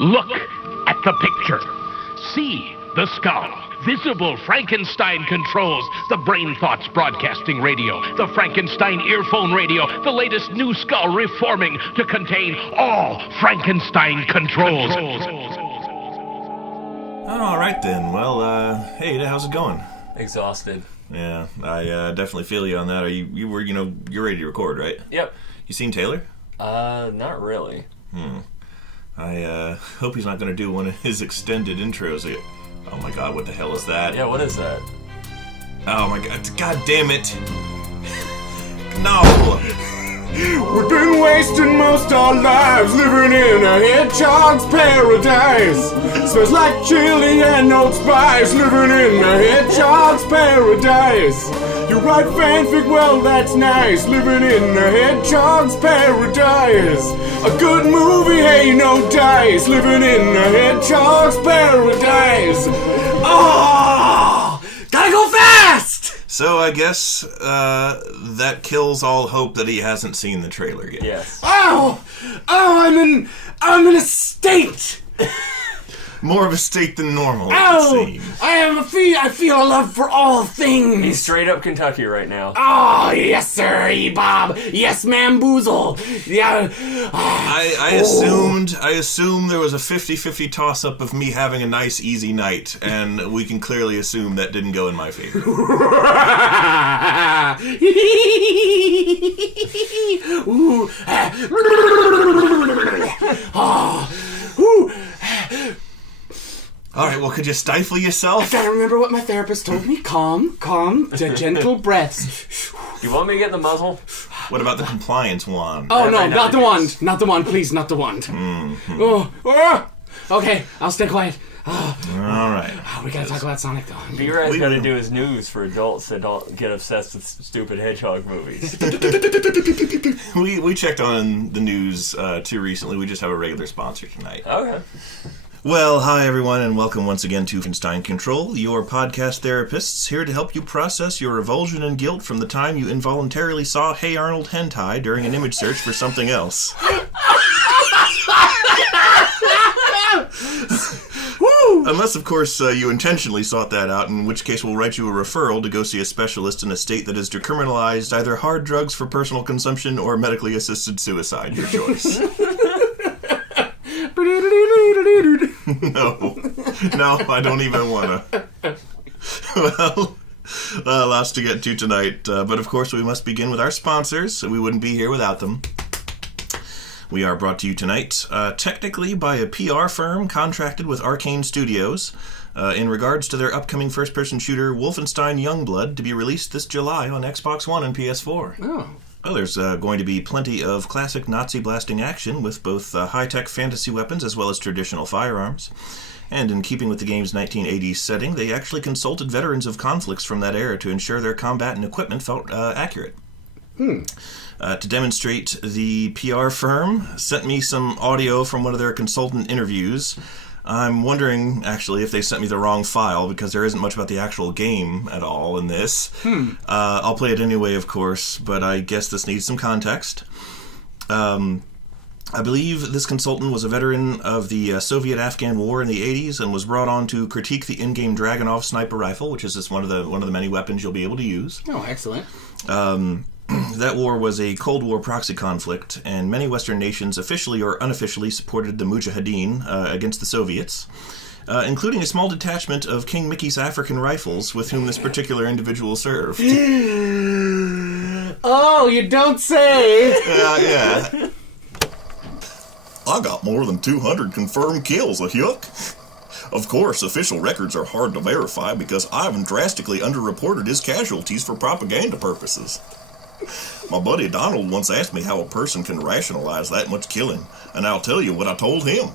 Look at the picture. See the skull. Visible Frankenstein controls. The Brain Thoughts broadcasting radio. The Frankenstein earphone radio. The latest new skull reforming to contain all Frankenstein controls. All right then. Well, hey, how's it going? Exhausted. Yeah, I definitely feel you on that. You're ready to record, right? Yep. You seen Taylor? Not really. I hope he's not going to do one of his extended intros. Oh my god, what the hell is that? Yeah, what is that? Oh my god damn it. No! We've been wasting most our lives living in a hedgehog's paradise. Smells like chili and old spice living in a hedgehog's paradise. You write fanfic, well that's nice, living in a hedgehog's paradise. A good movie, hey no dice, living in a hedgehog's paradise. Oh, gotta go fast! So I guess that kills all hope that he hasn't seen the trailer yet. Yes. Oh, I'm in a state. More of a state than normal, Oh, it seems. I feel a love for all He's things. straight up Kentucky right now. Oh, yes, sir, Bob. Yes, ma'am, boozle. Yeah. I assumed there was a 50-50 toss-up of me having a nice, easy night, and we can clearly assume that didn't go in my favor. Ooh. Ooh. All right, well, could you stifle yourself? I remember what my therapist told me. Calm, gentle breaths. You want me to get the muzzle? What about the compliance wand? Oh, no, Right now not the it wand. is. Not the wand, please, not the wand. Mm-hmm. Okay, I'll stay quiet. All right. We gotta talk about Sonic, though. B-Rad's got to do his news for adults that don't get obsessed with stupid hedgehog movies. We checked on the news too recently. We just have a regular sponsor tonight. Okay. Well, hi everyone, and welcome once again to Frankenstein Control, your podcast therapists here to help you process your revulsion and guilt from the time you involuntarily saw Hey Arnold hentai during an image search for something else. Unless, of course, you intentionally sought that out, in which case we'll write you a referral to go see a specialist in a state that has decriminalized either hard drugs for personal consumption or medically assisted suicide, your choice. No, I don't even want to. Well, lots to get to tonight, but of course we must begin with our sponsors. We wouldn't be here without them. We are brought to you tonight, technically by a PR firm contracted with Arcane Studios, in regards to their upcoming first-person shooter Wolfenstein Youngblood to be released this July on Xbox One and PS4. Oh. Well, there's going to be plenty of classic Nazi blasting action with both high-tech fantasy weapons as well as traditional firearms. And in keeping with the game's 1980s setting, they actually consulted veterans of conflicts from that era to ensure their combat and equipment felt accurate. To demonstrate, the PR firm sent me some audio from one of their consultant interviews. I'm wondering, actually, if they sent me the wrong file, because there isn't much about the actual game at all in this. I'll play it anyway, of course, but I guess this needs some context. I believe this consultant was a veteran of the Soviet-Afghan War in the 80s and was brought on to critique the in-game Dragunov sniper rifle, which is just one of the many weapons you'll be able to use. Oh, excellent. That war was a Cold War proxy conflict, and many Western nations officially or unofficially supported the Mujahideen against the Soviets, including a small detachment of King Mickey's African Rifles with whom this particular individual served. Oh, you don't say! Yeah. I got more than 200 confirmed kills, a yuck. Of course, official records are hard to verify because Ivan drastically underreported his casualties for propaganda purposes. My buddy Donald once asked me how a person can rationalize that much killing, and I'll tell you what I told him.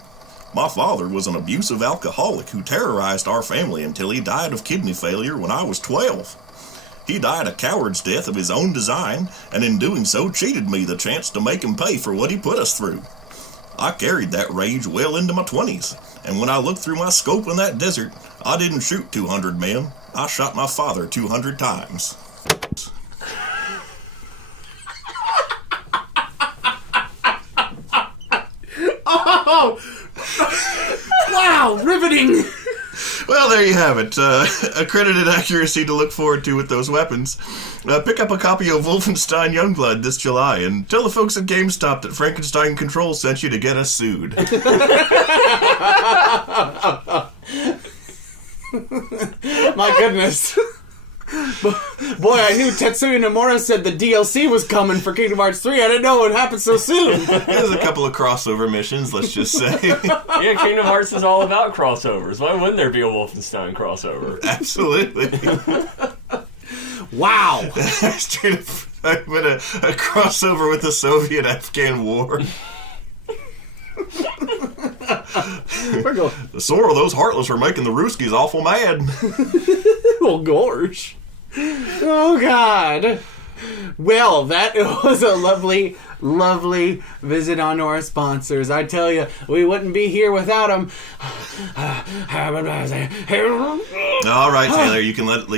My father was an abusive alcoholic who terrorized our family until he died of kidney failure when I was 12. He died a coward's death of his own design, and in doing so cheated me the chance to make him pay for what he put us through. I carried that rage well into my 20s, and when I looked through my scope in that desert, I didn't shoot 200 men. I shot my father 200 times. Oh! Wow, riveting! Well, there you have it. Accredited accuracy to look forward to with those weapons. Pick up a copy of Wolfenstein Youngblood this July and tell the folks at GameStop that Frankenstein Control sent you to get us sued. My goodness. Boy, I knew Tetsuya Nomura said the DLC was coming for Kingdom Hearts 3. I didn't know it would happen so soon. There's a couple of crossover missions, let's just say. Yeah, Kingdom Hearts is all about crossovers. Why wouldn't there be a Wolfenstein crossover? Absolutely. Wow. Straight up, I've been a crossover with the Soviet-Afghan War. The sore of those Heartless are making the Ruskies awful mad. Oh, gosh. Oh, God. Well, that was a lovely, lovely visit on our sponsors. I tell you, we wouldn't be here without them. All right, Taylor, you can let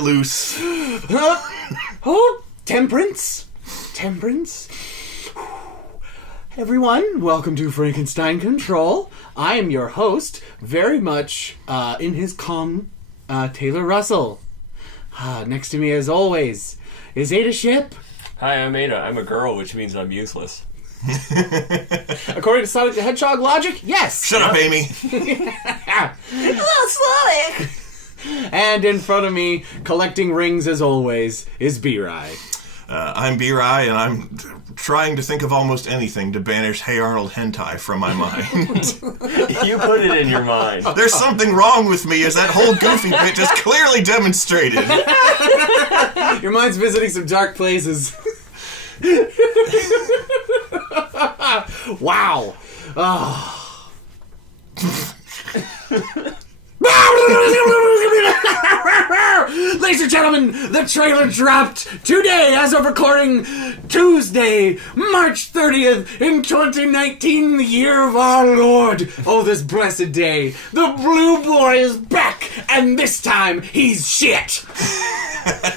loose. Oh, temperance. Temperance. Everyone, welcome to Frankenstein Control. I am your host, very much in his calm, Taylor Russell. Next to me, as always, is Ada Ship. Hi, I'm Ada. I'm a girl, which means I'm useless. According to Sonic the Hedgehog logic, yes. Shut up, Amy. Hello, Sonic. And in front of me, collecting rings as always, is B-Rai. I'm B-Rai, and I'm trying to think of almost anything to banish Hey Arnold hentai from my mind. You put it in your mind. There's something wrong with me, as that whole goofy bit just clearly demonstrated. Your mind's visiting some dark places. Wow. Oh. Ladies and gentlemen, the trailer dropped today as of recording Tuesday, March 30th in 2019, the year of our Lord. Oh, this blessed day. The Blue Boy is back, and this time he's shit.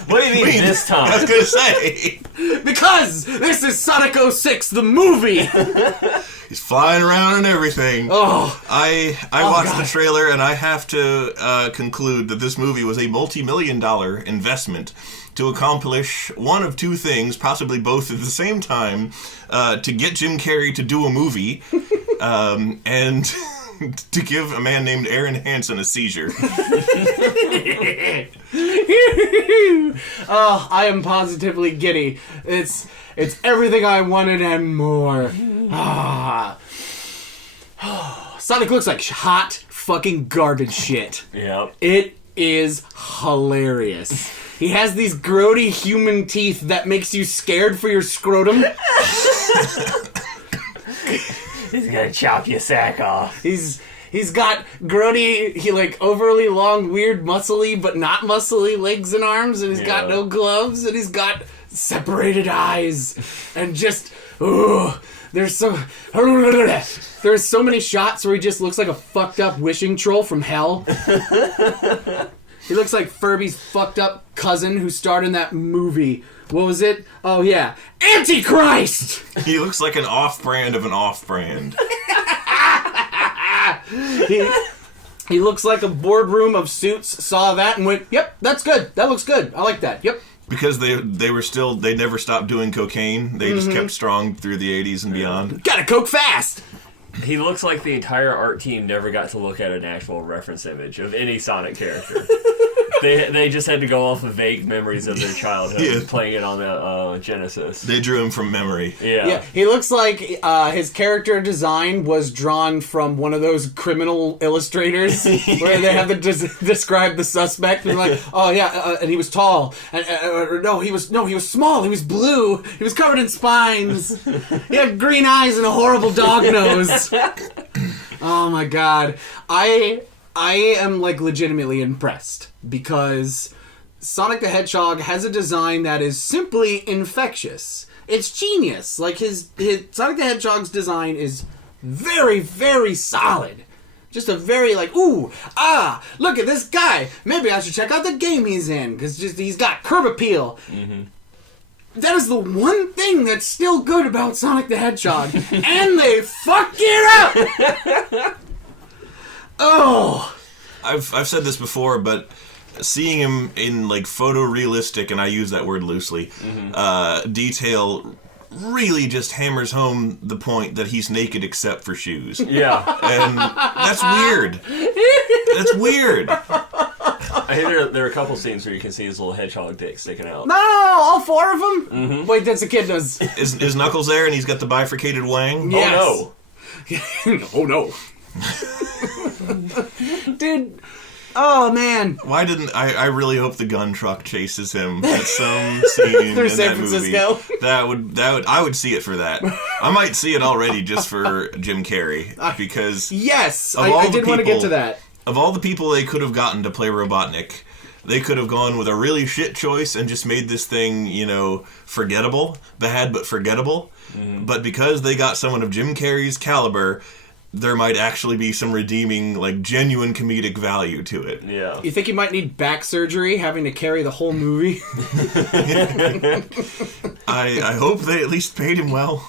What do you mean this time? I was going to say. Because this is Sonic 06, the movie. He's flying around and everything. Oh. I watched the trailer, and I have to conclude that this movie was a multi-million-dollar investment to accomplish one of two things, possibly both at the same time, to get Jim Carrey to do a movie, and to give a man named Aaron Hansen a seizure. Oh, I am positively giddy. It's everything I wanted and more. Sonic looks like hot fucking garbage shit. Yep. It is hilarious. He has these grody human teeth that makes you scared for your scrotum. He's gonna chop your sack off. He's got grody, overly long, weird, muscly, but not muscly legs and arms, and he's got no gloves, and he's got separated eyes, and just, there's so many shots where he just looks like a fucked up wishing troll from hell. He looks like Furby's fucked up cousin who starred in that movie. What was it? Oh yeah, Antichrist! He looks like an off-brand of an off-brand. He looks like a boardroom of Suits saw that and went, yep, that's good. That looks good. I like that. Yep. Because they never stopped doing cocaine. They just kept strong through the 80s and beyond. Gotta coke fast! He looks like the entire art team never got to look at an actual reference image of any Sonic character. They just had to go off of vague memories of their childhood, playing it on the Genesis. They drew him from memory. Yeah, he looks like his character design was drawn from one of those criminal illustrators where they have to describe the suspect and like, oh yeah, and he was tall, and he was small, he was blue, he was covered in spines, he had green eyes and a horrible dog nose. Oh my god, I am legitimately impressed because Sonic the Hedgehog has a design that is simply infectious. It's genius. His Sonic the Hedgehog's design is very, very solid. Just a very look at this guy. Maybe I should check out the game he's in because he's got curb appeal. Mm-hmm. That is the one thing that's still good about Sonic the Hedgehog, and they fucked it up. Oh! I've said this before, but seeing him in like photorealistic, and I use that word loosely, detail really just hammers home the point that he's naked except for shoes. Yeah. And that's weird. That's weird. I think there are a couple scenes where you can see his little hedgehog dick sticking out. No, all 4 of them? Mm-hmm. Wait, that's Echidna's. Is Knuckles there and he's got the bifurcated wang? Yes. Oh Oh no. Dude. Oh man. Why didn't I really hope the gun truck chases him at some scene Through in San that Francisco. movie? That would I would see it for that. I might see it already just for Jim Carrey because yes, I did want to get to that. Of all the people they could have gotten to play Robotnik, they could have gone with a really shit choice and just made this thing, forgettable, bad but forgettable. But because they got someone of Jim Carrey's caliber, there might actually be some redeeming, like, genuine comedic value to it. Yeah. You think he might need back surgery, having to carry the whole movie? I hope they at least paid him well.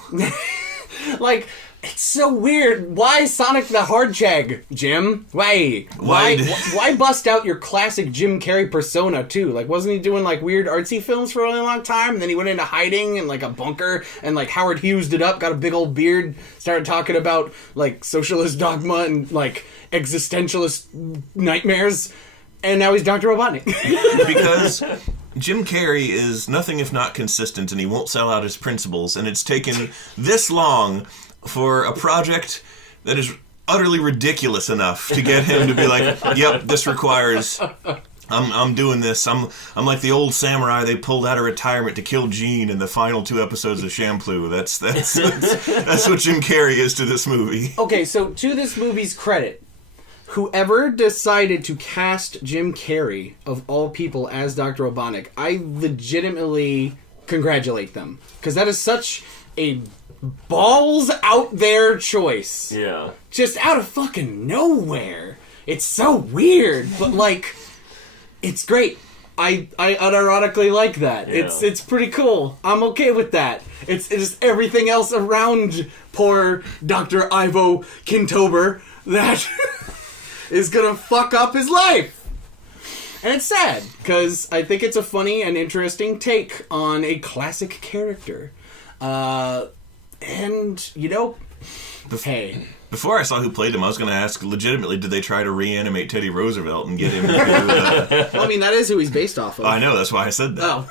Like, it's so weird. Why Sonic the Hedgehog, Jim? Why bust out your classic Jim Carrey persona, too? Like, wasn't he doing, like, weird artsy films for a really long time? And then he went into hiding in, like, a bunker, and, like, Howard Hughes it up, got a big old beard, started talking about, like, socialist dogma and, like, existentialist nightmares, and now he's Dr. Robotnik. Because Jim Carrey is nothing if not consistent, and he won't sell out his principles, and it's taken this long for a project that is utterly ridiculous enough to get him to be like, yep, this requires... I'm doing this. I'm like the old samurai they pulled out of retirement to kill Gene in the final 2 episodes of Shampoo. That's what Jim Carrey is to this movie. Okay, so to this movie's credit, whoever decided to cast Jim Carrey, of all people, as Dr. Robotnik, I legitimately congratulate them. Because that is such a balls out there choice. Yeah. Just out of fucking nowhere. It's so weird, but like, it's great. I unironically like that. Yeah. It's pretty cool. I'm okay with that. It's just everything else around poor Dr. Ivo Kintober that is gonna fuck up his life. And it's sad, because I think it's a funny and interesting take on a classic character. And, hey. Before I saw who played him, I was going to ask, legitimately, did they try to reanimate Teddy Roosevelt and get him to do... Well, I mean, that is who he's based off of. I know, that's why I said that. Oh.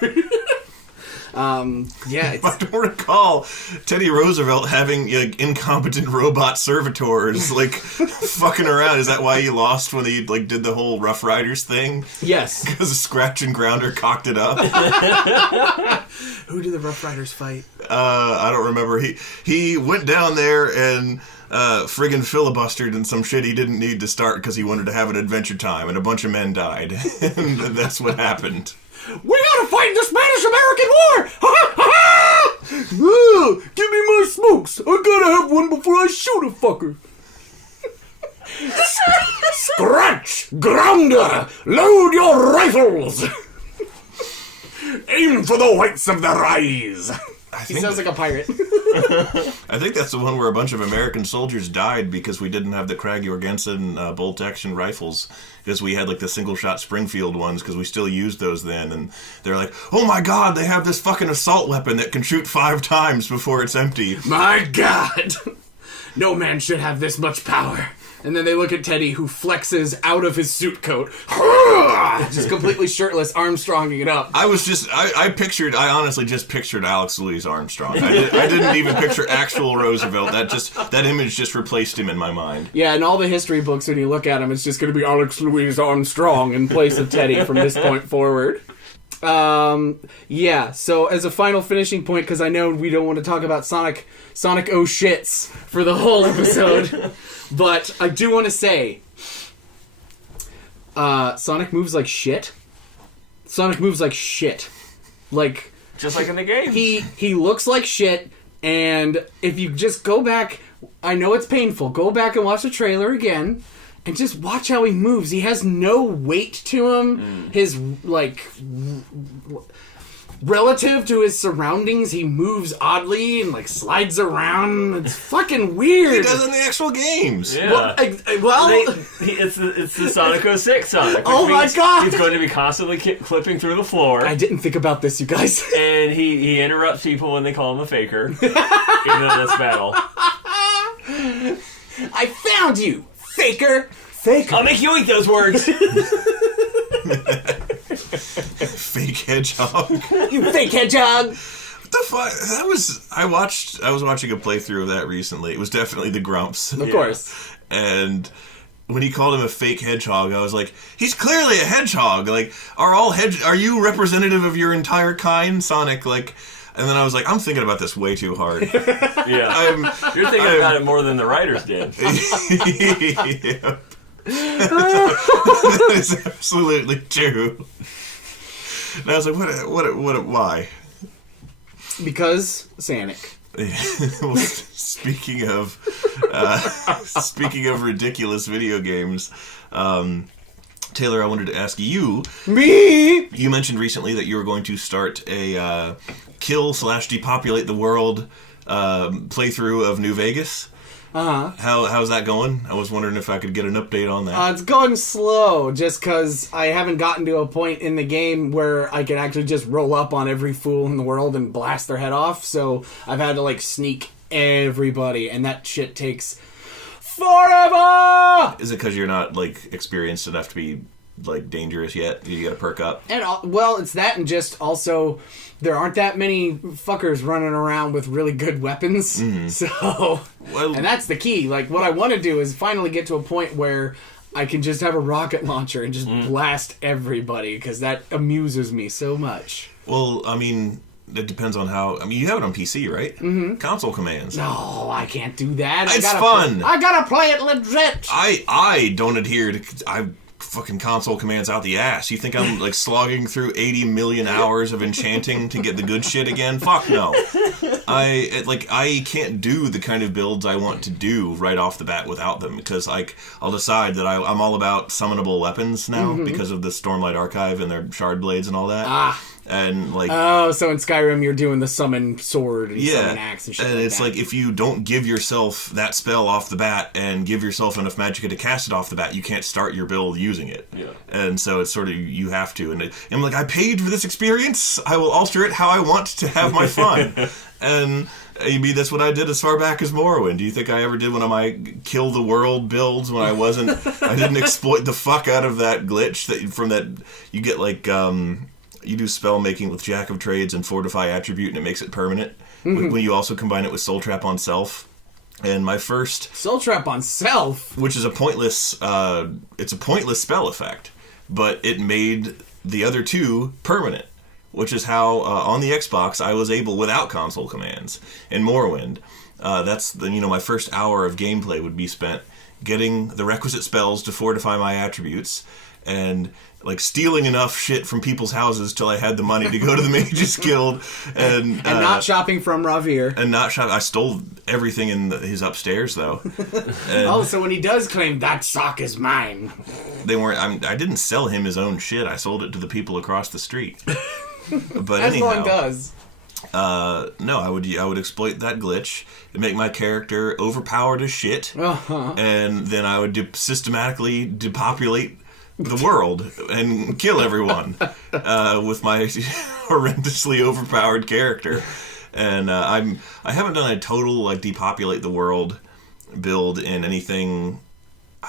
Yeah. If I don't recall Teddy Roosevelt having incompetent robot servitors, fucking around. Is that why he lost when he, did the whole Rough Riders thing? Yes. Because Scratch and Grounder cocked it up? Who did the Rough Riders fight? I don't remember. He went down there and... friggin' filibustered and some shit he didn't need to start because he wanted to have an adventure time, and a bunch of men died. And that's what happened. We gotta fight the Spanish-American War! Ha ha ha! Give me my smokes! I gotta have one before I shoot a fucker! Scratch! Grounder! Load your rifles! Aim for the whites of their eyes! He sounds like a pirate. I think that's the one where a bunch of American soldiers died because we didn't have the Krag Jorgensen bolt-action rifles. Because we had, the single-shot Springfield ones, because we still used those then. And they're like, oh my god, they have this fucking assault weapon that can shoot 5 times before it's empty. My god! No man should have this much power. And then they look at Teddy, who flexes out of his suit coat. Just completely shirtless, Armstronging it up. I honestly just pictured Alex Louis Armstrong. I didn't even picture actual Roosevelt. That image just replaced him in my mind. Yeah, in all the history books, when you look at him, it's just going to be Alex Louis Armstrong in place of Teddy from this point forward. Yeah, so as a final finishing point, because I know we don't want to talk about Sonic oh shits for the whole episode, but I do want to say, Sonic moves like shit. Sonic moves like shit. Just like in the game. He looks like shit, and if you just go back, I know it's painful, go back and watch the trailer again, and just watch how he moves. He has no weight to him. His, relative to his surroundings, he moves oddly and like slides around. It's fucking weird. He does in the actual games. Yeah. It's the Sonic 06 Sonic. Oh my god! He's going to be constantly clipping through the floor. I didn't think about this, you guys. And he interrupts people when they call him a faker. Even in this battle. I found you, faker. Faker. I'll make you eat those words. Fake hedgehog. You fake hedgehog. What the fuck? I was watching a playthrough of that recently. It was definitely the Grumps. Of course. And when he called him a fake hedgehog, I was like, he's clearly a hedgehog. Like, are you representative of your entire kind, Sonic? Like, and then I was like, I'm thinking about this way too hard. Yeah. You're thinking about it more than the writers did. Yeah. That is absolutely true. And I was like, what, why? Because Sonic. Well, speaking of ridiculous video games, Taylor, I wanted to ask you. Me? You mentioned recently that you were going to start a kill/depopulate the world playthrough of New Vegas. How's that going? I was wondering if I could get an update on that. It's going slow, just because I haven't gotten to a point in the game where I can actually just roll up on every fool in the world and blast their head off, so I've had to, like, sneak everybody, and that shit takes forever! Is it because you're not, like, experienced enough to be, like, dangerous yet? You gotta perk up? And well, it's that, and just also, there aren't that many fuckers running around with really good weapons, so... Well, and that's the key. Like, what I want to do is finally get to a point where I can just have a rocket launcher and just blast everybody, because that amuses me so much. Well, I mean, it depends on how... I mean, you have it on PC, right? Mm-hmm. Console commands. No, I can't do that. It's fun. I gotta play it legit. I don't adhere to... fucking console commands out the ass. You think I'm like slogging through 80 million hours of enchanting to get the good shit again? Fuck no. I can't do the kind of builds I want to do right off the bat without them, because like I'll decide that I'm all about summonable weapons now because of the Stormlight Archive and their shard blades and all that. And like, oh, so in Skyrim you're doing the summon sword and summon axe and shit. And it's like if you don't give yourself that spell off the bat and give yourself enough magicka to cast it off the bat, you can't start your build using it. Yeah. And so it's sort of you have to. And I'm like, I paid for this experience. I will alter it how I want to have my fun. And I mean, that's what I did as far back as Morrowind. Do you think I ever did one of my kill the world builds when I didn't exploit the fuck out of that glitch that you get like. You do spell making with Jack of Trades and Fortify Attribute, and it makes it permanent. When you also combine it with Soul Trap on Self. And my first... Soul Trap on Self? Which is a pointless... it's a pointless spell effect. But it made the other two permanent. Which is how, on the Xbox, I was able, without console commands, in Morrowind. My first hour of gameplay would be spent getting the requisite spells to fortify my attributes, and... like stealing enough shit from people's houses till I had the money to go to the Mages Guild and not shopping from Ravir. And not shop. I stole everything in his upstairs though. So when he does claim that sock is mine, they weren't. I didn't sell him his own shit. I sold it to the people across the street. But as anyhow, one does. No, I would exploit that glitch and make my character overpowered as shit, and then I would systematically depopulate the world and kill everyone with my horrendously overpowered character. And I haven't done a total like depopulate the world build in anything.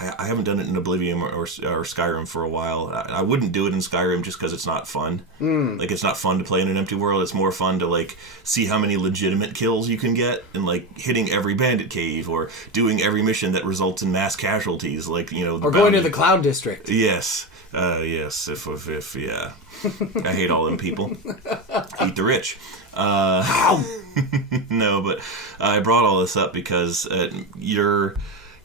I haven't done it in Oblivion or Skyrim for a while. I wouldn't do it in Skyrim just because it's not fun. Like, it's not fun to play in an empty world. It's more fun to, like, see how many legitimate kills you can get and, like, hitting every bandit cave or doing every mission that results in mass casualties, like, you know... Or going to the Cloud District. Yes. Yes, if yeah. I hate all them people. Eat the rich. No, but I brought all this up because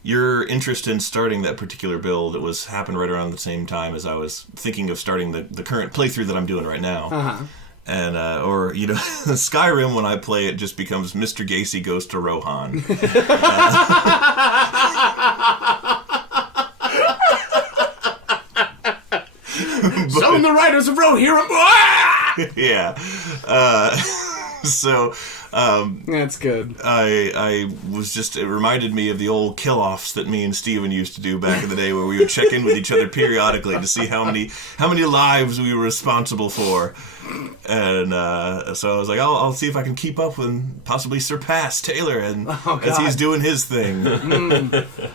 your interest in starting that particular build, happened right around the same time as I was thinking of starting the current playthrough that I'm doing right now. And, Skyrim, when I play it, just becomes Mr. Gacy goes to Rohan. Summon the Riders of Rohirrim! Yeah. So, That's good. I was just, it reminded me of the old kill-offs that me and Steven used to do back in the day, where we would check in with each other periodically to see how many lives we were responsible for. And so I was like, I'll see if I can keep up and possibly surpass Taylor and as he's doing his thing.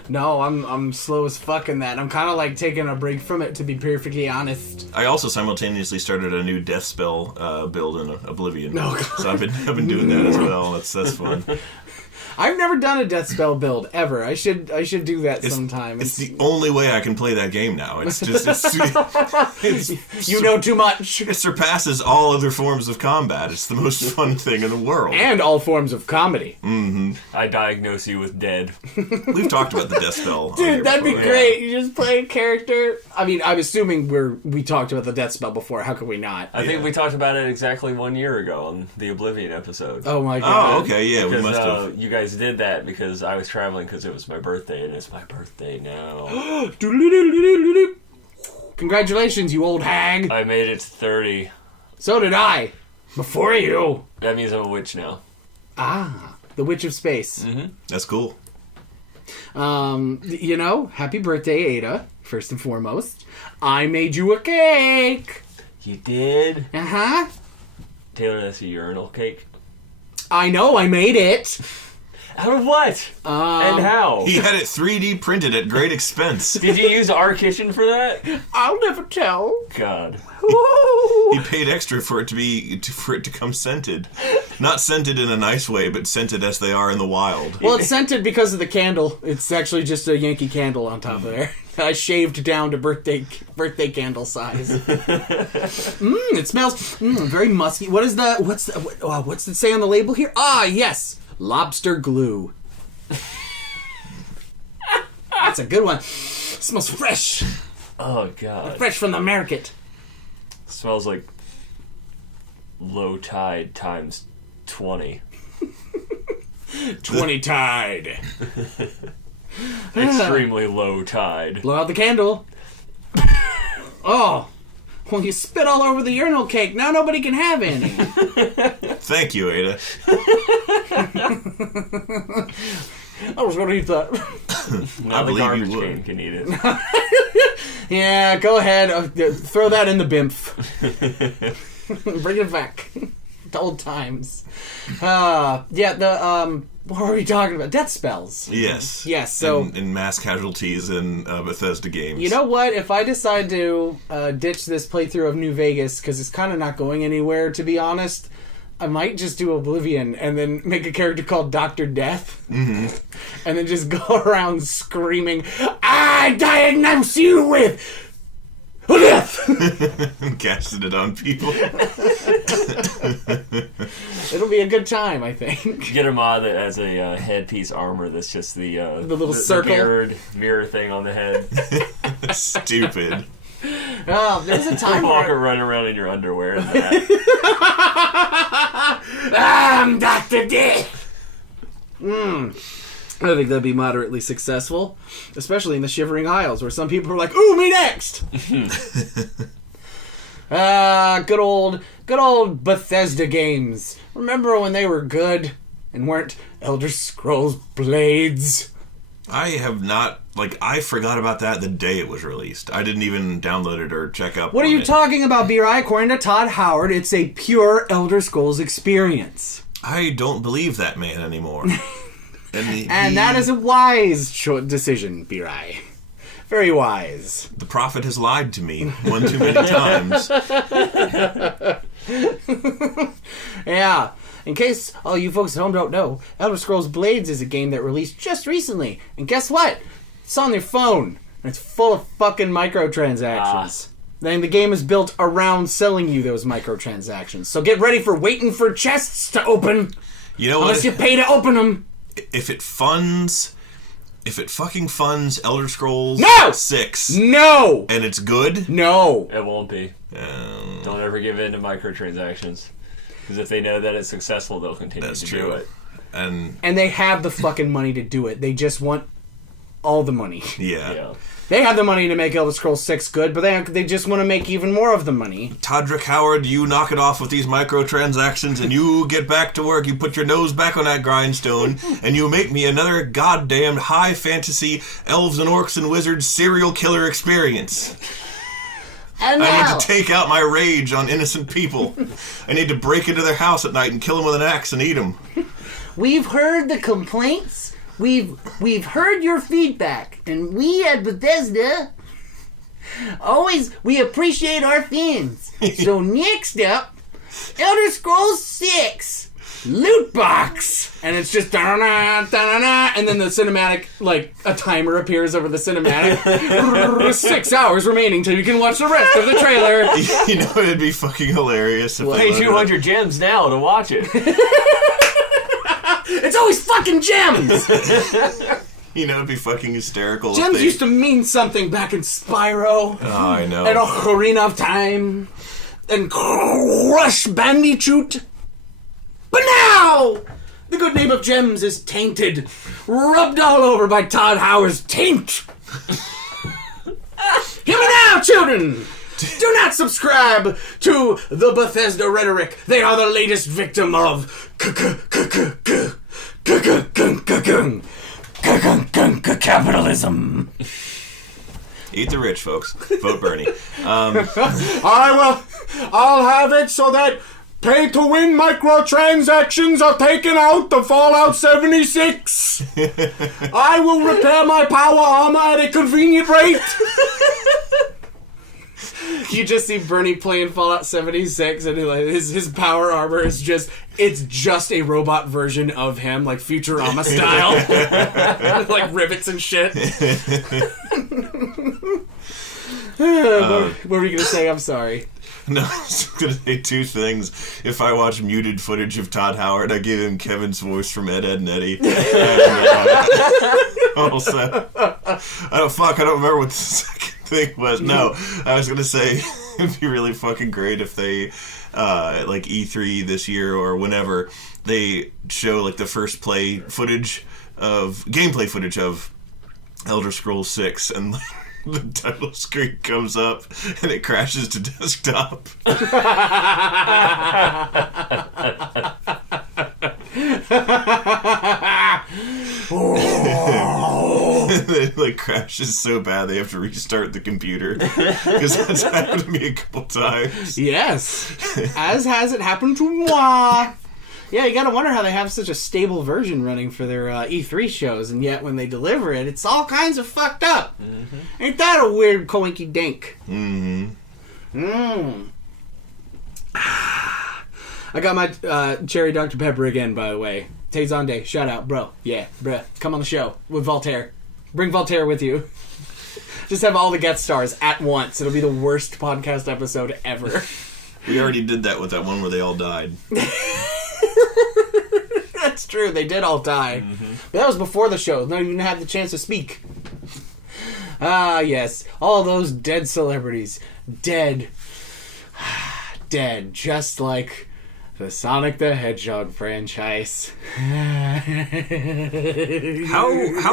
No, I'm slow as fuck in that. I'm kind of like taking a break from it, to be perfectly honest. I also simultaneously started a new death spell build in Oblivion. So I've been doing that as well. That's fun. I've never done a death spell build ever. I should do that sometime. It's the only way I can play that game now. It's just you know too much. It surpasses all other forms of combat. It's the most fun thing in the world. And all forms of comedy. Mm-hmm. I diagnose you with dead. We've talked about the death spell. Dude, that'd be before. great. You just play a character. I mean, I'm assuming we talked about the death spell before. How could we not? I think we talked about it exactly 1 year ago on the Oblivion episode. Oh my god. Oh, okay, yeah, we must have. You guys did that because I was traveling because it was my birthday, and it's my birthday now. Congratulations, you old hag. I made it to 30. So did I. Before you. That means I'm a witch now. Ah, the Witch of Space. Mm-hmm. That's cool. Happy birthday, Ada, first and foremost. I made you a cake. You did? Uh-huh. Taylor, that's a urinal cake. I know, I made it. Out of what? And how? He had it 3D printed at great expense. Did you use our kitchen for that? I'll never tell. God. He paid extra for it to come scented. Not scented in a nice way, but scented as they are in the wild. Well, it's scented because of the candle. It's actually just a Yankee candle on top of there. I shaved down to birthday candle size. It smells very musky. What's it say on the label here? Ah, yes. Lobster glue. That's a good one. It smells fresh. Oh, God. Fresh from the market. Smells like low tide times 20. 20 tide. Extremely low tide. Blow out the candle. Oh. Well, you spit all over the urinal cake. Now nobody can have any. Thank you, Ada. I was going to eat that. Now the believe garbage you would. can eat it. Yeah, go ahead. Throw that in the bimph. Bring it back to old times. What were we talking about? Death spells. Yes. Yes, so... In mass casualties in Bethesda games. You know what? If I decide to ditch this playthrough of New Vegas, because it's kind of not going anywhere, to be honest, I might just do Oblivion and then make a character called Dr. Death. Mm-hmm. And then just go around screaming, I diagnose you with... death! Casting it on people. It'll be a good time, I think. Get a mod that has a headpiece armor that's just the little circle. The mirror thing on the head. Stupid. Oh, there's a time Walker running around in your underwear and that. I'm Dr. Death! I think that'd be moderately successful, especially in the Shivering Isles, where some people are like, "Ooh, me next!" Good old Bethesda games. Remember when they were good and weren't Elder Scrolls Blades? I have not, I forgot about that the day it was released. I didn't even download it or check up What on are you it. talking about, B.R.I.? According to Todd Howard, it's a pure Elder Scrolls experience. I don't believe that man anymore. And that is a wise decision, B.R.I. Very wise. The prophet has lied to me one too many times. Yeah. In case all you folks at home don't know, Elder Scrolls Blades is a game that released just recently. And guess what? It's on your phone. And it's full of fucking microtransactions. Then the game is built around selling you those microtransactions. So get ready for waiting for chests to open. You know what? Unless you pay to open them. If it fucking funds Elder Scrolls 6 No! and it's good, No! It won't be. Don't ever give in to microtransactions. Because if they know that it's successful, they'll continue to do it. And they have the fucking money to do it. They just want all the money. yeah. They have the money to make Elder Scrolls 6 good, but they just want to make even more of the money. Todrick Howard, you knock it off with these microtransactions, and you get back to work. You put your nose back on that grindstone, and you make me another goddamn high fantasy elves and orcs and wizards serial killer experience. And I now, need to take out my rage on innocent people. I need to break into their house at night and kill them with an axe and eat them. We've heard the complaints. We've heard your feedback, and we at Bethesda we appreciate our fans. So next up, Elder Scrolls 6 Loot Box, and it's just da-na, da-na, and then the cinematic, like, a timer appears over the cinematic. 6 hours remaining till you can watch the rest of the trailer. You know, it'd be fucking hilarious if Pay 200 gems now to watch it. It's always fucking gems! You know, it'd be fucking hysterical. Gems used to mean something back in Spyro. Oh, I know. And Ocarina of Time. And Crush Bandicoot. But now, the good name of gems is tainted. Rubbed all over by Todd Howard's taint. Hear me now, children! Do not subscribe to the Bethesda rhetoric. They are the latest victim of capitalism. Eat the rich, folks. Vote Bernie. I'll have it so that pay-to-win microtransactions are taken out of Fallout 76. I will repair my power armor at a convenient rate. You just see Bernie playing Fallout 76, and his power armor is just a robot version of him, like Futurama style. With, like, rivets and shit. What were you going to say? I'm sorry. No, I was going to say two things. If I watch muted footage of Todd Howard, I give him Kevin's voice from Ed, Ed, and Eddie. Also, I don't remember what the second thing was. No, I was going to say it'd be really fucking great if they, like E3 this year or whenever, they show like the first gameplay footage of Elder Scrolls 6 and like, the title screen comes up and it crashes to desktop. And it like crashes so bad they have to restart the computer because that's happened to me a couple times. Yes, as has it happened to moi. Yeah, you gotta wonder how they have such a stable version running for their E3 shows, and yet when they deliver it, it's all kinds of fucked up. Mm-hmm. Ain't that a weird coinky dink? Mm-hmm. I got my cherry Dr. Pepper again, by the way. Tay-Zonde, shout out, bro. Yeah, bruh. Come on the show with Voltaire. Bring Voltaire with you. Just have all the guest stars at once. It'll be the worst podcast episode ever. We already did that with that one where they all died. That's true. They did all die. Mm-hmm. But that was before the show. Not even had the chance to speak. Ah, yes. All those dead celebrities. Dead. Dead. Just like the Sonic the Hedgehog franchise. How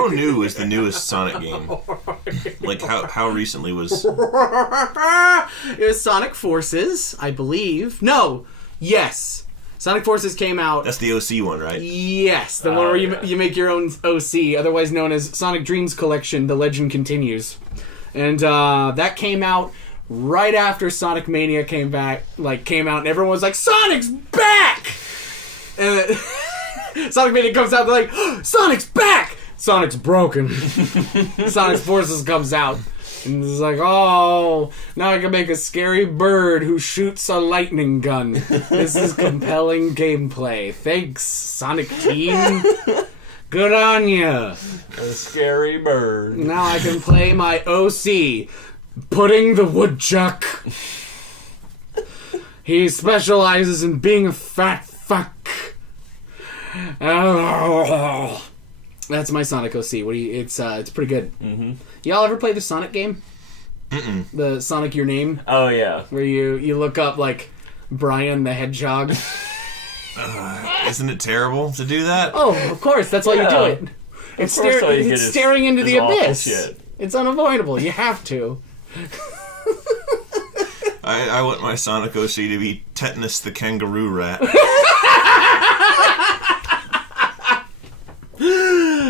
new is the newest Sonic game? Like, how recently was... It was Sonic Forces, I believe. No. Yes. Sonic Forces came out... That's the OC one, right? Yes, the one where you make your own OC, otherwise known as Sonic Dreams Collection, The Legend Continues. And that came out right after Sonic Mania came out, and everyone was like, Sonic's back! And Sonic Mania comes out, they're like, Sonic's back! Sonic's broken. Sonic Forces comes out. And it's like, oh, now I can make a scary bird who shoots a lightning gun. This is compelling gameplay. Thanks, Sonic Team. Good on ya. A scary bird. Now I can play my OC, Pudding the Woodchuck. He specializes in being a fat fuck. Oh. That's my Sonic OC. It's pretty good. Mm-hmm. Y'all ever play the Sonic game? Mm-mm. The Sonic Your Name? Oh, yeah. Where you look up, like, Brian the Hedgehog. Isn't it terrible to do that? Oh, of course. That's why you do it. It's staring into the abyss. Shit. It's unavoidable. You have to. I want my Sonic OC to be Tetanus the Kangaroo Rat.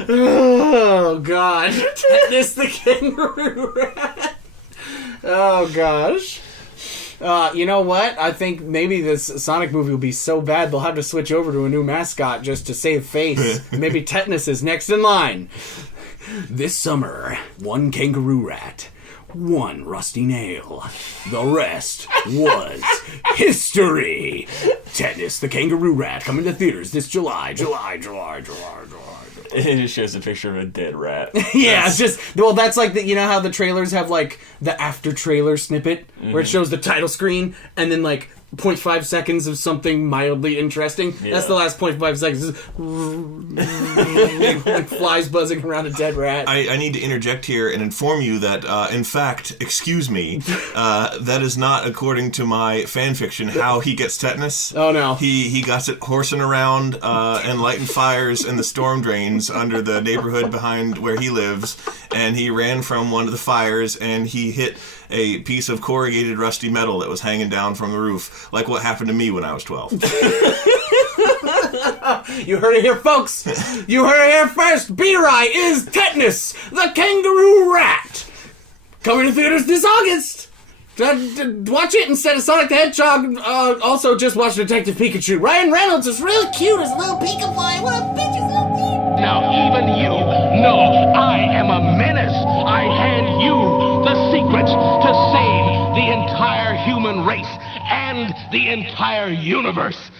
Oh, God. Tetanus the Kangaroo Rat. Oh, gosh. You know what? I think maybe this Sonic movie will be so bad they'll have to switch over to a new mascot just to save face. Maybe Tetanus is next in line. This summer, 1 kangaroo rat, 1 rusty nail. The rest was history. Tetanus the Kangaroo Rat coming to theaters this July. It just shows a picture of a dead rat. Yeah, it's just, well, that's like, you know how the trailers have, like, the after trailer snippet, where it shows the title screen, and then, like, 0.5 seconds of something mildly interesting. Yeah. That's the last 0.5 seconds. Like flies buzzing around a dead rat. I need to interject here and inform you that, in fact, excuse me, that is not, according to my fan fiction, how he gets tetanus. Oh, no. He got it horsing around and lighting fires in the storm drains under the neighborhood behind where he lives, and he ran from one of the fires, and he hit a piece of corrugated rusty metal that was hanging down from the roof, like what happened to me when I was 12. You heard it here, folks. You heard it here first. B-Rye is Tetanus, the Kangaroo Rat. Coming to theaters this August. Watch it instead of Sonic the Hedgehog. Also, just watch Detective Pikachu. Ryan Reynolds is really cute as a little Pikachu. What a bitch, he's so cute. Now even you know I am a menace. I hand you the secrets to save the entire human race and the entire universe.